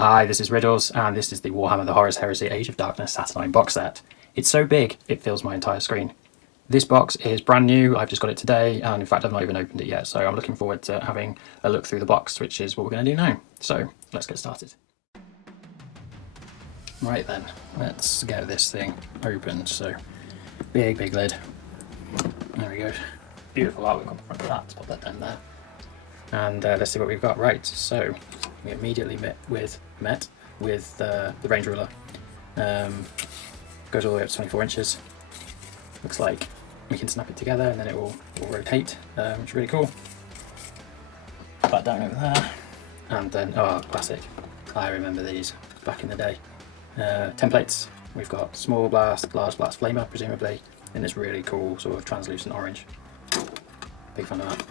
Hi, this is Riddles, and this is the Warhammer the Horus Heresy Age of Darkness Saturnine Box Set. It's so big, it fills my entire screen. This box is brand new, I've just got it today, and in fact I've not even opened it yet, so I'm looking forward to having a look through the box, which is what we're going to do now. So, let's get started. Right then, let's get this thing open. So, big lid. There we go. Beautiful artwork on the front of that, let's pop that down there. And let's see what we've got. Right, so we immediately met with the range ruler. Goes all the way up to 24 inches. Looks like we can snap it together and then it will rotate, which is really cool. Put that down over there. And then, oh, classic. I remember these back in the day. Templates. We've got small blast, large blast flamer, presumably, in this really cool sort of translucent orange. Big fan of that.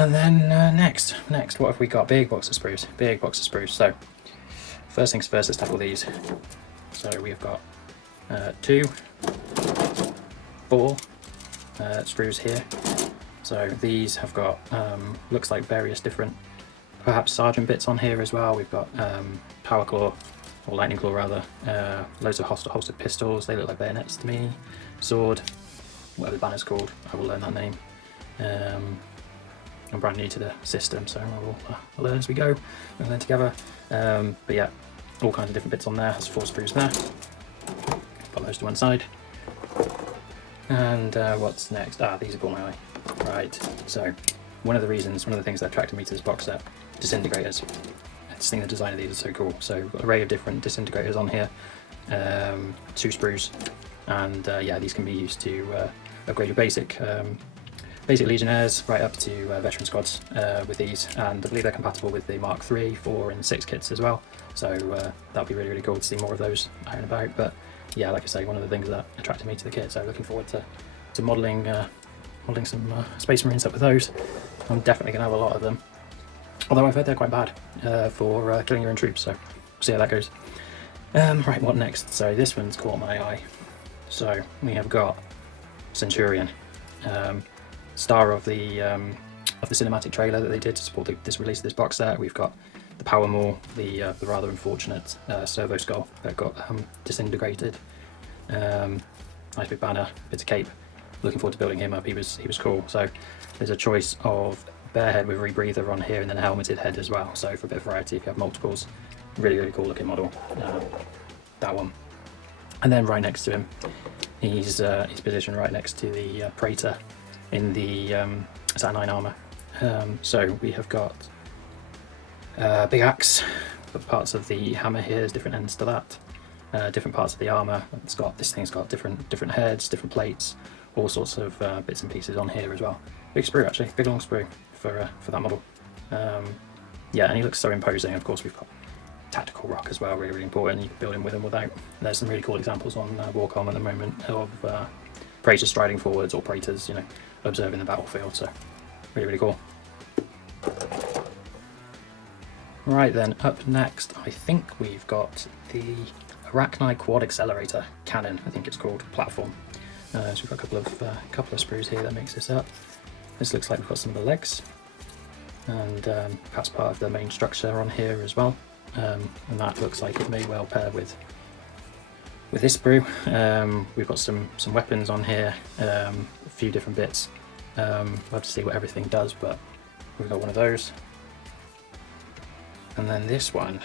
And then next, what have we got? Big box of sprues. So, first things first, let's tackle these. So we have got 2, 4 sprues here. So these have got, looks like various different, perhaps sergeant bits on here as well. We've got power claw, or lightning claw rather, loads of holstered pistols. They look like bayonets to me. Sword, whatever the banner's called, I will learn that name. I'm brand new to the system, so I'll learn as we go. We'll learn together. But yeah, all kinds of different bits on there. There's 4 sprues there. Put those to one side. And what's next? These have caught my eye. Right, so one of the things that attracted me to this box set, disintegrators. I just think the design of these is so cool. So we've got an array of different disintegrators on here. 2 sprues. And yeah, these can be used to upgrade your basic Legionnaires right up to veteran squads with these, and I believe they're compatible with the Mark 3, 4 and 6 kits as well, so that'll be really cool to see more of those out and about. But yeah, like I say, one of the things that attracted me to the kit, so looking forward to modelling some Space Marines up with those. I'm definitely going to have a lot of them, although I've heard they're quite bad for killing your own troops, so we'll see how that goes. Right, what next? So this one's caught my eye. So we have got Centurion. Star of the cinematic trailer that they did to support this release of this box set. We've got the Power Maul, the rather unfortunate servo skull that got disintegrated. Nice big banner, bits of cape. Looking forward to building him up. He was cool. So there's a choice of bare head with rebreather on here, and then a helmeted head as well. So for a bit of variety, if you have multiples, really cool looking model. That one. And then right next to him, he's positioned right next to the Praetor in the Saturnine armour. So we have got big axe, but parts of the hammer here, there's different ends to that. Different parts of the armour. This thing's got different heads, different plates, all sorts of bits and pieces on here as well. Big sprue actually, big long sprue for that model. Yeah, and he looks so imposing. Of course, we've got tactical rock as well, really important. You can build him with and without. There's some really cool examples on Warcom at the moment of Praetors striding forwards, or Praetors, observing the battlefield, so really cool. Right then, up next, I think we've got the Arachni Quad Accelerator Cannon, I think it's called, platform. So we've got a couple of sprues here that makes this up. This looks like we've got some of the legs, and perhaps part of the main structure on here as well. And that looks like it may well pair with this sprue. We've got some weapons on here, a few different bits. We'll have to see what everything does, but we've got one of those. And then this one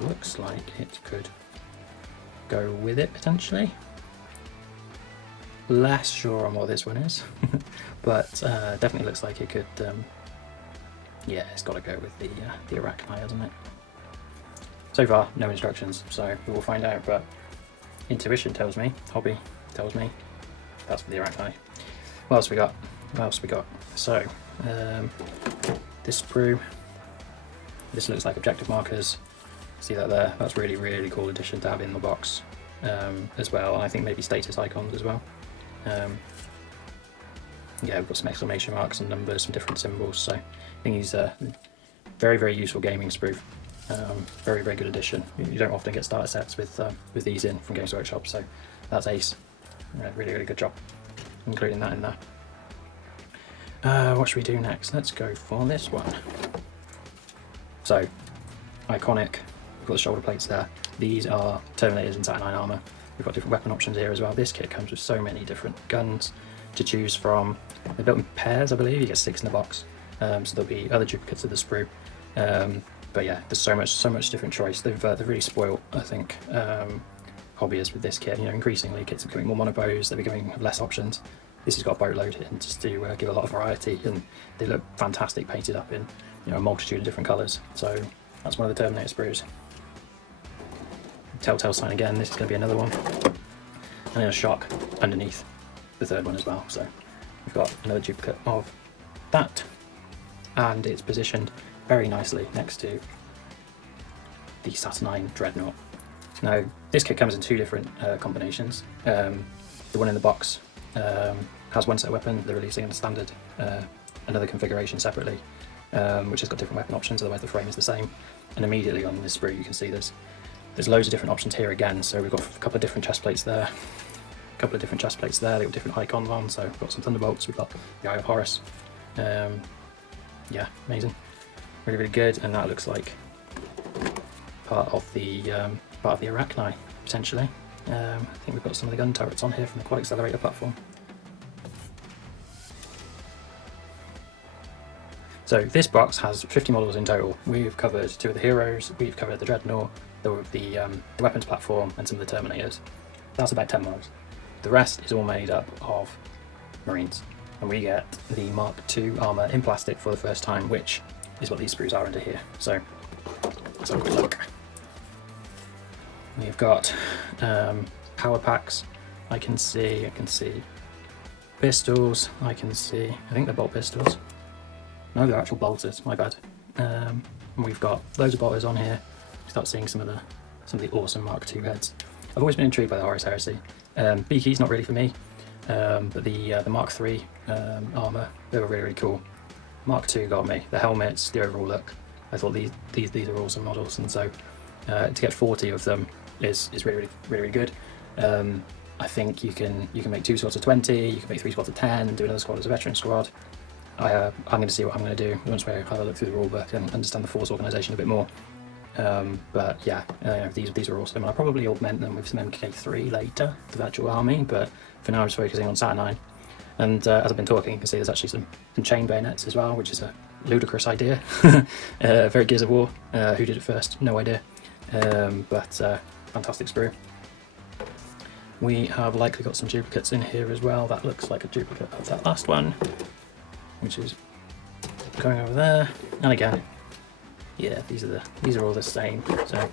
looks like it could go with it potentially. Less sure on what this one is, but definitely looks like it could. Yeah, it's got to go with the Arachni, hasn't it? So far, no instructions, so we will find out, but intuition tells me, hobby tells me, that's for the Arachni. What else we got? So, this sprue, this looks like objective markers. See that there? That's really cool addition to have in the box as well, and I think maybe status icons as well. Yeah, we've got some exclamation marks and numbers, some different symbols, so I think he's a very useful gaming sprue. Very good addition. You don't often get starter sets with these in from Games Workshop, so that's ace. Really good job including that in there. What should we do next? Let's go for this one. So, iconic. We've got the shoulder plates there. These are Terminators in Saturnine armour. We've got different weapon options here as well. This kit comes with so many different guns to choose from. They're built in pairs, I believe. You get 6 in the box. So there'll be other duplicates of the sprue. But yeah, there's so much different choice. They've really spoiled, I think, hobbyists with this kit. You know, increasingly kits are becoming more monobows. They're becoming less options. This has got a boatload in just to give a lot of variety, and they look fantastic painted up in, you know, a multitude of different colours. So that's one of the Terminator sprues. Telltale sign again. This is going to be another one, and then a shock underneath the third one as well. So we've got another duplicate of that, and it's positioned very nicely next to the Saturnine Dreadnought. Now this kit comes in 2 different combinations. The one in the box has one set of weapon. They're releasing in a standard another configuration separately, which has got different weapon options, otherwise the frame is the same. And immediately on this sprue you can see there's loads of different options here again. So we've got a couple of different chest plates there, a couple of different chest plates there. They've got different icons on. So we've got some Thunderbolts, we've got the Eye of Horus. Yeah, amazing, really, really good. And that looks like part of the Arachni potentially. I think we've got some of the gun turrets on here from the quad accelerator platform. So this box has 50 models in total. We've covered 2 of the heroes, we've covered the Dreadnought, the weapons platform, and some of the Terminators. That's about 10 models. The rest is all made up of Marines, and we get the Mark II armour in plastic for the first time, which is what these sprues are under here. So let's have a quick look. We've got power packs. I can see pistols. I think they're bolt pistols. No, they're actual bolters. My bad. And we've got loads of bolters on here. Start seeing some of the awesome Mark II heads. I've always been intrigued by the Horus Heresy. B-Key's not really for me, but the Mark III armour, they were really, really cool. Mark II got me. The helmets, the overall look. I thought these are awesome models, and so to get 40 of them is really, really, really good. I think you can make 2 squads of 20, you can make 3 squads of 10, do another squad as a veteran squad. I'm going to see what I'm going to do once we have a look through the rulebook and understand the force organisation a bit more. But yeah, these are awesome. I'll probably augment them with some MK3 later, the virtual army, but for now I'm just focusing on Saturnine. And as I've been talking, you can see there's actually some chain bayonets as well, which is a ludicrous idea. Very Gears of War. Who did it first? No idea. But fantastic sprue. We have likely got some duplicates in here as well. That looks like a duplicate of that last one, which is going over there. And again, yeah, these are all the same. So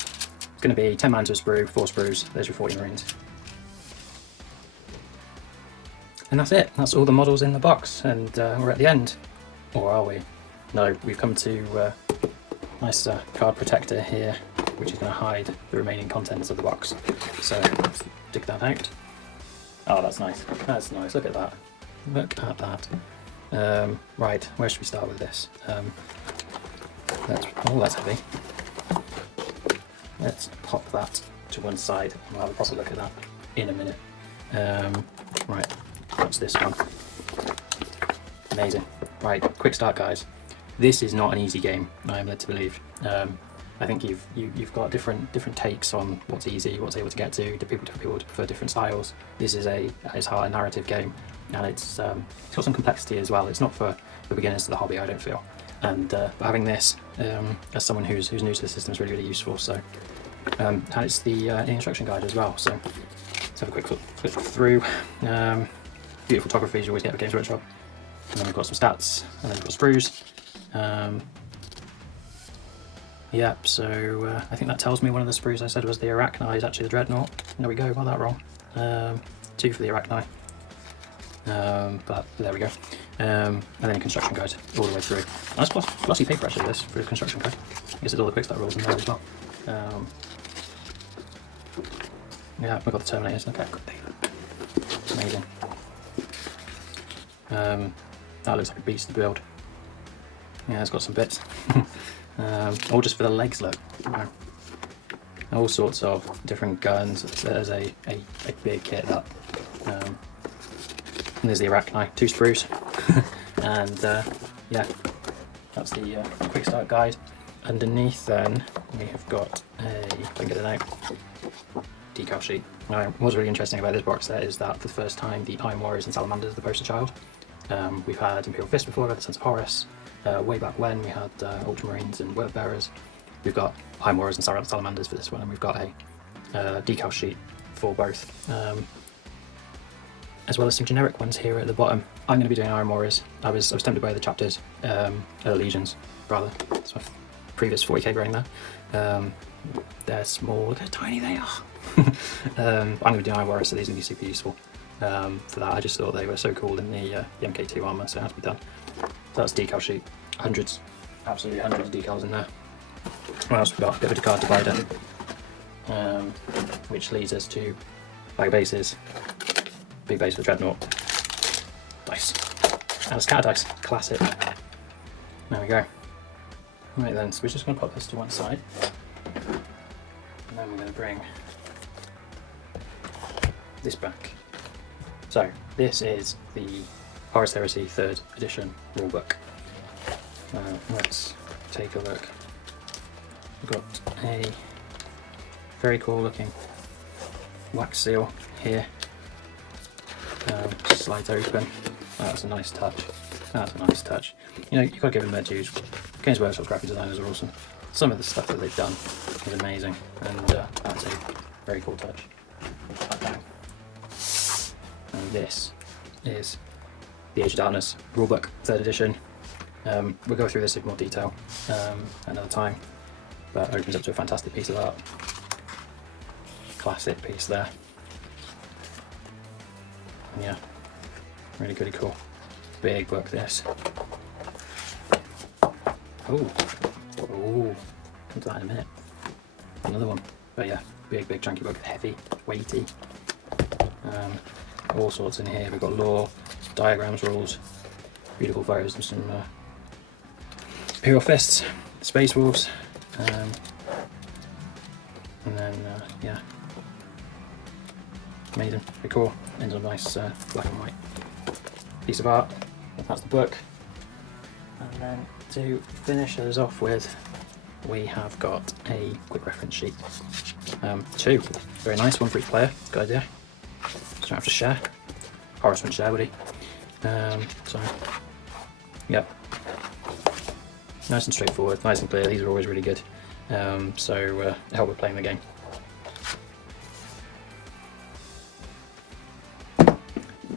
it's going to be 10 man to a sprue, 4 sprues. There's your 40 Marines. And that's it. That's all the models in the box, and we're at the end. Or are we? No, we've come to a nice card protector here, which is going to hide the remaining contents of the box. So let's dig that out. Oh, that's nice. That's nice. Look at that. Look at that. Right, where should we start with this? That's heavy. Let's pop that to one side, and we'll have a proper look at that in a minute. Right, what's this one? Amazing. Right, quick start, guys. This is not an easy game, I am led to believe. I think you've got different takes on what's easy, what's able to get to. Different people prefer different styles. This is a narrative game, and it's got some complexity as well. It's not for beginners to the hobby, I don't feel. And having this as someone who's new to the system is really, really useful. So, and it's the instruction guide as well. So let's have a quick flip through. Beautiful photography you always get at Games Workshop. And then we've got some stats, and then we've got sprues. Yep, so I think that tells me one of the sprues I said was the Arachni is actually the Dreadnought. There we go, got that wrong. 2 for the Arachni. But there we go. And then a construction guide all the way through. Nice glossy paper actually, this for the construction guide. I guess it's all the quick start rules in there as well. Yeah, we've got the Terminators. Look how good they look. Amazing. That looks like a beast to build. Yeah, it's got some bits. All just for the legs, look. Wow. All sorts of different guns. There's a big kit up. And there's the Arachni, 2 sprues. And yeah, that's the quick start guide. underneath then we have got if I can get it out, decal sheet. Now what's really interesting about this box set is that for the first time the Iron Warriors and Salamanders are the poster child. We've had Imperial Fist before, we've had the Sons of Horus, way back when we had Ultramarines and Word Bearers. We've got Iron Warriors and Salamanders for this one, and we've got a decal sheet for both, as well as some generic ones here at the bottom. I'm going to be doing Iron Warriors. I was tempted by the chapters, Legions rather. It's my previous 40k running there. They're small, look how tiny they are. I'm going to be doing Iron Warriors, so these are going to be super useful for that. I just thought they were so cool in the MK2 armour, so it has to be done. So that's decal sheet, hundreds, absolutely hundreds of decals in there. What else we've got? A bit of a card divider, which leads us to bag of bases, big base for the Dreadnought, dice, and a scatter dice, classic. There we go. Right then, so we're just going to put this to one side, and then we're going to bring this back. So this is the Horus Heresy 3rd edition rulebook. Let's take a look. We've got a very cool looking wax seal here. Slides open. That's a nice touch. That's a nice touch. You know, you've got to give them their dues. Games Workshop graphic designers are awesome. Some of the stuff that they've done is amazing, and that's a very cool touch. Like that. And this is the Age of Darkness rulebook, 3rd edition. We'll go through this in more detail another time, but it opens up to a fantastic piece of art. Classic piece there. Yeah, really cool. Big book this. Oh, come to that in a minute. Another one, but yeah, big chunky book, heavy, weighty. All sorts in here. We've got lore, diagrams, rules, beautiful photos, and some Imperial Fists, Space Wolves, and then yeah, amazing, pretty cool. Ends on a nice black and white piece of art. That's the book. And then to finish us off with, we have got a quick reference sheet. Two, very nice, one for each player. Good idea. Don't have to share. Horus wouldn't share, would he? So, yep. Nice and straightforward, nice and clear. These are always really good. So help with playing the game.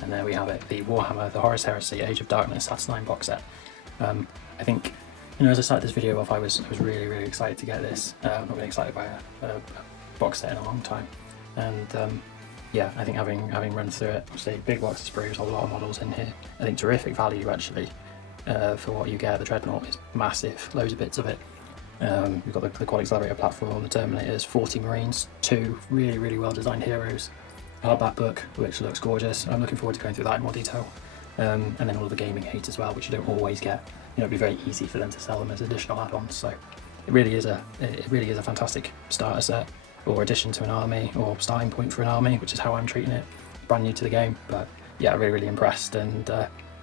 And there we have it, the Warhammer, the Horus Heresy, Age of Darkness, Saturnine Box Set. I think, you know, as I started this video off, I was really excited to get this. I've been excited by a box set in a long time, and yeah, I think having run through it, say big box of sprues, a lot of models in here. I think terrific value actually for what you get. The Dreadnought is massive, loads of bits of it. We've got the Quad Accelerator platform, the Terminators, 40 Marines, 2 really well designed heroes, hardback book which looks gorgeous. I'm looking forward to going through that in more detail, and then all of the gaming aids as well, which you don't always get. You know, it'd be very easy for them to sell them as additional add-ons. So it really is a fantastic starter set, or addition to an army, or starting point for an army, which is how I'm treating it. Brand new to the game, but yeah, really impressed, and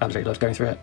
absolutely loved going through it.